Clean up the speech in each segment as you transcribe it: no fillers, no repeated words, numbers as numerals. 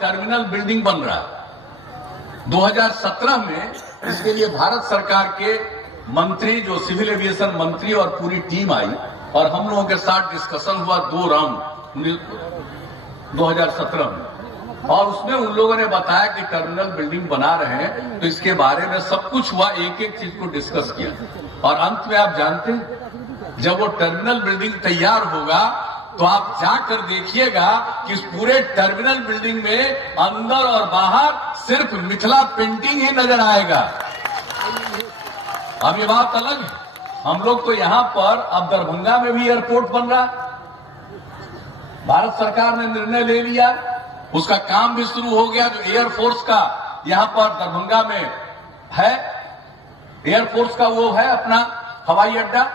Terminal building बन रहा है। 2017 में इसके लिए भारत सरकार के मंत्री, जो सिविल एविएशन मंत्री और पूरी टीम आई और हम लोगों के साथ डिस्कशन हुआ 2 राउंड 2017 में, और उसमें उन लोगों ने बताया कि टर्मिनल बिल्डिंग बना रहे हैं, तो इसके बारे में सब कुछ हुआ, एक एक चीज को डिस्कस किया और अंत में आप जानते हैं जब वो टर्मिनल बिल्डिंग तैयार होगा तो आप जाकर देखिएगा कि इस पूरे टर्मिनल बिल्डिंग में अंदर और बाहर सिर्फ मिथिला पेंटिंग ही नजर आएगा। अब ये बात अलग है, हम लोग तो यहां पर अब दरभंगा में भी एयरपोर्ट बन रहा है, भारत सरकार ने निर्णय ले लिया, उसका काम भी शुरू हो गया। जो एयरफोर्स का यहां पर दरभंगा में है, एयरफोर्स का वो है अपना हवाई अड्डा,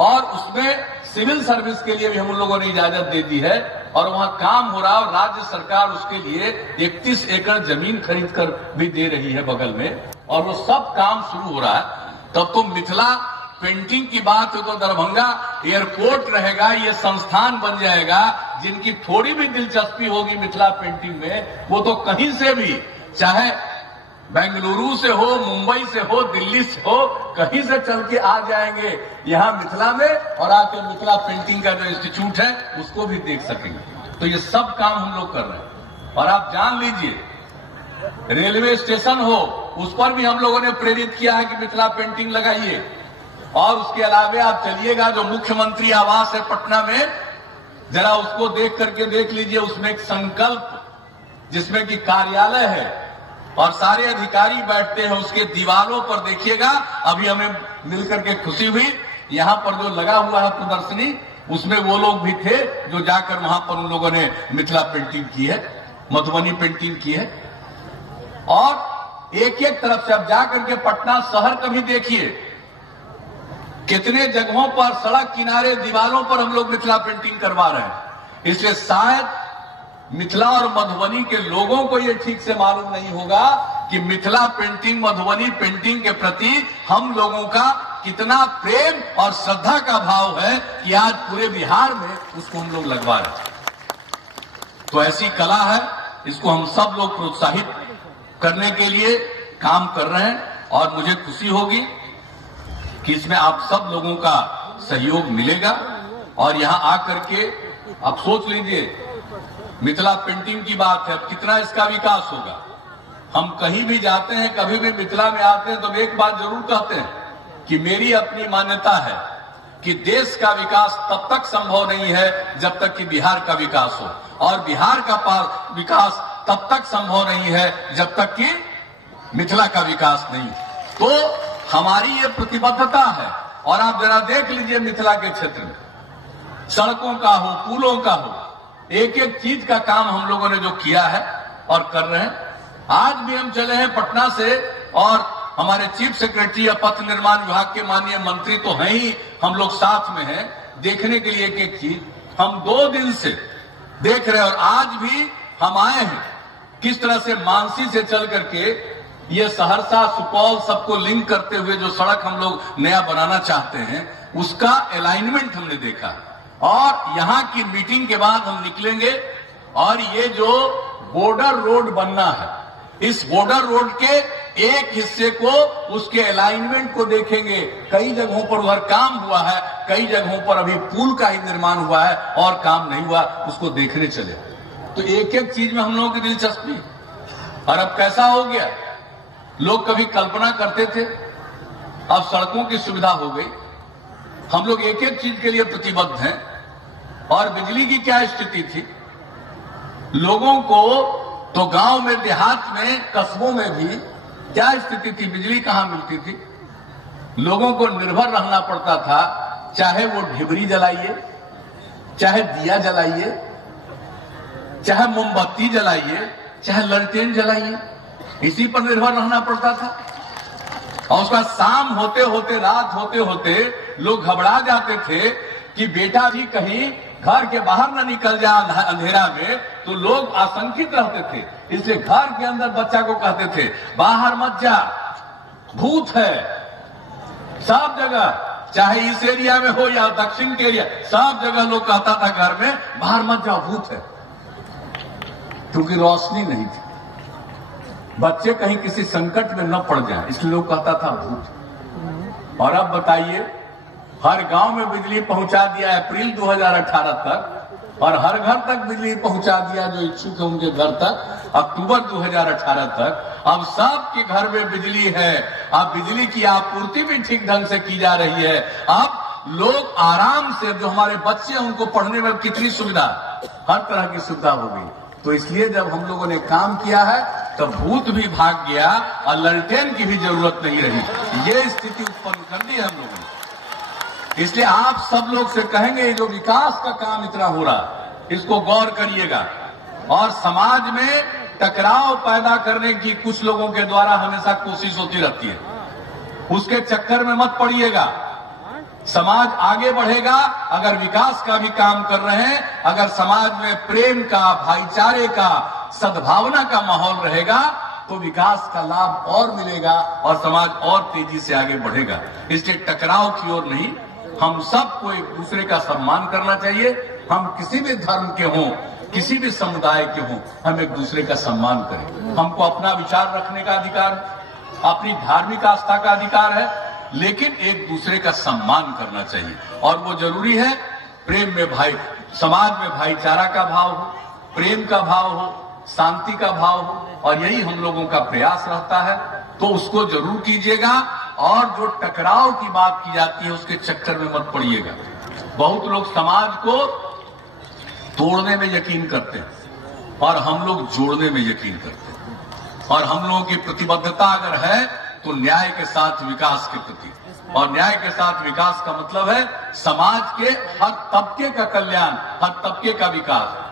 और उसमें सिविल सर्विस के लिए भी हम लोगों ने इजाजत दे दी है और वहां काम हो रहा है। और राज्य सरकार उसके लिए 31 एकड़ जमीन खरीद कर भी दे रही है बगल में, और वो सब काम शुरू हो रहा है। तब तो मिथिला पेंटिंग की बात हो तो दरभंगा एयरपोर्ट रहेगा, ये संस्थान बन जाएगा। जिनकी थोड़ी भी दिलचस्पी होगी मिथिला पेंटिंग में, वो तो कहीं से भी, चाहे बेंगलुरु से हो, मुंबई से हो, दिल्ली से हो, कहीं से चल के आ जाएंगे यहां मिथिला में और आकर मिथिला पेंटिंग का जो इंस्टीट्यूट है उसको भी देख सकेंगे। तो ये सब काम हम लोग कर रहे हैं। और आप जान लीजिए, रेलवे स्टेशन हो, उस पर भी हम लोगों ने प्रेरित किया है कि मिथिला पेंटिंग लगाइए। और उसके अलावा आप चलिएगा, जो मुख्यमंत्री आवास है पटना में, जरा उसको देख करके देख लीजिए, उसमें एक संकल्प जिसमें कि कार्यालय है और सारे अधिकारी बैठते हैं, उसके दीवारों पर देखिएगा। अभी हमें मिलकर के खुशी हुई, यहां पर जो लगा हुआ है प्रदर्शनी, उसमें वो लोग भी थे जो जाकर वहां पर उन लोगों ने मिथिला पेंटिंग की है, मधुबनी पेंटिंग की है। और एक एक तरफ से अब जाकर के पटना शहर का भी देखिए, कितने जगहों पर सड़क किनारे दीवारों पर हम लोग मिथिला पेंटिंग करवा रहे हैं। इसलिए शायद मिथिला और मधुबनी के लोगों को यह ठीक से मालूम नहीं होगा कि मिथिला पेंटिंग, मधुबनी पेंटिंग के प्रति हम लोगों का कितना प्रेम और श्रद्धा का भाव है कि आज पूरे बिहार में उसको हम लोग लगवा रहे हैं। तो ऐसी कला है, इसको हम सब लोग प्रोत्साहित करने के लिए काम कर रहे हैं और मुझे खुशी होगी कि इसमें आप सब लोगों का सहयोग मिलेगा। और यहां आकर के आप सोच लीजिए, मिथिला पेंटिंग की बात है, अब कितना इसका विकास होगा। हम कहीं भी जाते हैं, कभी भी मिथिला में आते हैं तो एक बात जरूर कहते हैं कि मेरी अपनी मान्यता है कि देश का विकास तब तक संभव नहीं है जब तक कि बिहार का विकास हो, और बिहार का विकास तब तक संभव नहीं है जब तक कि मिथिला का विकास नहीं। तो हमारी ये प्रतिबद्धता है। और आप जरा देख लीजिए मिथिला के क्षेत्र में, सड़कों का हो, पुलों का हो, एक एक चीज का काम हम लोगों ने जो किया है और कर रहे हैं। आज भी हम चले हैं पटना से, और हमारे चीफ सेक्रेटरी या पथ निर्माण विभाग के माननीय मंत्री तो हैं ही, हम लोग साथ में हैं देखने के लिए एक एक चीज। हम 2 दिन से देख रहे हैं और आज भी हम आए हैं किस तरह से मानसी से चल करके ये सहरसा, सुपौल सबको लिंक करते हुए जो सड़क हम लोग नया बनाना चाहते हैं, उसका अलाइनमेंट हमने देखा। और यहां की मीटिंग के बाद हम निकलेंगे और ये जो बॉर्डर रोड बनना है, इस बॉर्डर रोड के एक हिस्से को, उसके अलाइनमेंट को देखेंगे। कई जगहों पर उधर काम हुआ है, कई जगहों पर अभी पुल का ही निर्माण हुआ है और काम नहीं हुआ, उसको देखने चले। तो एक एक चीज में हम लोगों की दिलचस्पी। और अब कैसा हो गया, लोग कभी कल्पना करते थे, अब सड़कों की सुविधा हो गई, हम लोग एक एक चीज के लिए प्रतिबद्ध हैं। और बिजली की क्या स्थिति थी, लोगों को तो गांव में, देहात में, कस्बों में भी क्या स्थिति थी, बिजली कहां मिलती थी। लोगों को निर्भर रहना पड़ता था, चाहे वो ढिबरी जलाइए, चाहे दिया जलाइए, चाहे मोमबत्ती जलाइए, चाहे ललटेन जलाइए, इसी पर निर्भर रहना पड़ता था। और उसका शाम होते होते, रात होते होते लोग घबरा जाते थे कि बेटा भी कहीं घर के बाहर न निकल जाए अंधेरा में, तो लोग आशंकित रहते थे। इसलिए घर के अंदर बच्चा को कहते थे बाहर मत जा, भूत है। सब जगह, चाहे इस एरिया में हो या दक्षिण के एरिया, सब जगह लोग कहता था घर में बाहर मत जाओ, भूत है। क्योंकि रोशनी नहीं थी, बच्चे कहीं किसी संकट में न पड़ जाएं, इसलिए लोग कहता था भूत। और अब बताइए, हर गांव में बिजली पहुंचा दिया अप्रैल 2018 तक, और हर घर तक बिजली पहुंचा दिया जो इच्छुक है उनके घर तक अक्टूबर 2018 तक। अब सबके घर में बिजली है, अब बिजली की आपूर्ति भी ठीक ढंग से की जा रही है। अब लोग आराम से, जो हमारे बच्चे हैं उनको पढ़ने में कितनी सुविधा, हर तरह की सुविधा हो गई। तो इसलिए जब हम लोगों ने काम किया है तो भूत भी भाग गया और ललटेन की भी जरूरत नहीं रही। ये स्थिति उत्पन्न कर दी हम लोगों ने। इसलिए आप सब लोग से कहेंगे, ये जो विकास का काम इतना हो रहा, इसको गौर करिएगा। और समाज में टकराव पैदा करने की कुछ लोगों के द्वारा हमेशा कोशिश होती रहती है, उसके चक्कर में मत पड़िएगा। समाज आगे बढ़ेगा अगर विकास का भी काम कर रहे हैं, अगर समाज में प्रेम का, भाईचारे का, सद्भावना का माहौल रहेगा तो विकास का लाभ और मिलेगा और समाज और तेजी से आगे बढ़ेगा। इसलिए टकराव की ओर नहीं, हम सबको एक दूसरे का सम्मान करना चाहिए। हम किसी भी धर्म के हों, किसी भी समुदाय के हों, हम एक दूसरे का सम्मान करें। हमको अपना विचार रखने का अधिकार है, अपनी धार्मिक आस्था का अधिकार है, लेकिन एक दूसरे का सम्मान करना चाहिए। और वो जरूरी है प्रेम में, समाज में भाईचारा का भाव हो, प्रेम का भाव हो, शांति का भाव हो, और यही हम लोगों का प्रयास रहता है। तो उसको जरूर कीजिएगा। और जो टकराव की बात की जाती है उसके चक्कर में मत पड़िएगा। बहुत लोग समाज को तोड़ने में यकीन करते हैं और हम लोग जोड़ने में यकीन करते हैं। और हम लोगों की प्रतिबद्धता अगर है तो न्याय के साथ विकास के प्रति, और न्याय के साथ विकास का मतलब है समाज के हर तबके का कल्याण, हर तबके का विकास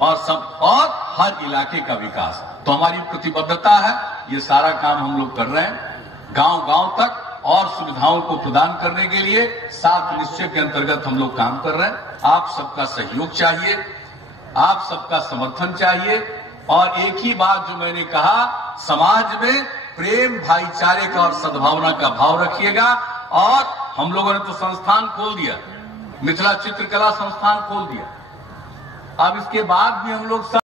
और हर इलाके का विकास। तो हमारी प्रतिबद्धता है, ये सारा काम हम लोग कर रहे हैं। गांव-गांव तक और सुविधाओं को प्रदान करने के लिए 7 निश्चय के अंतर्गत हम लोग काम कर रहे हैं। आप सबका सहयोग चाहिए, आप सबका समर्थन चाहिए। और एक ही बात जो मैंने कहा, समाज में प्रेम, भाईचारे का और सद्भावना का भाव रखिएगा। और हम लोगों ने तो संस्थान खोल दिया, मिथिला चित्रकला संस्थान खोल दिया। अब इसके बाद भी हम लोग सब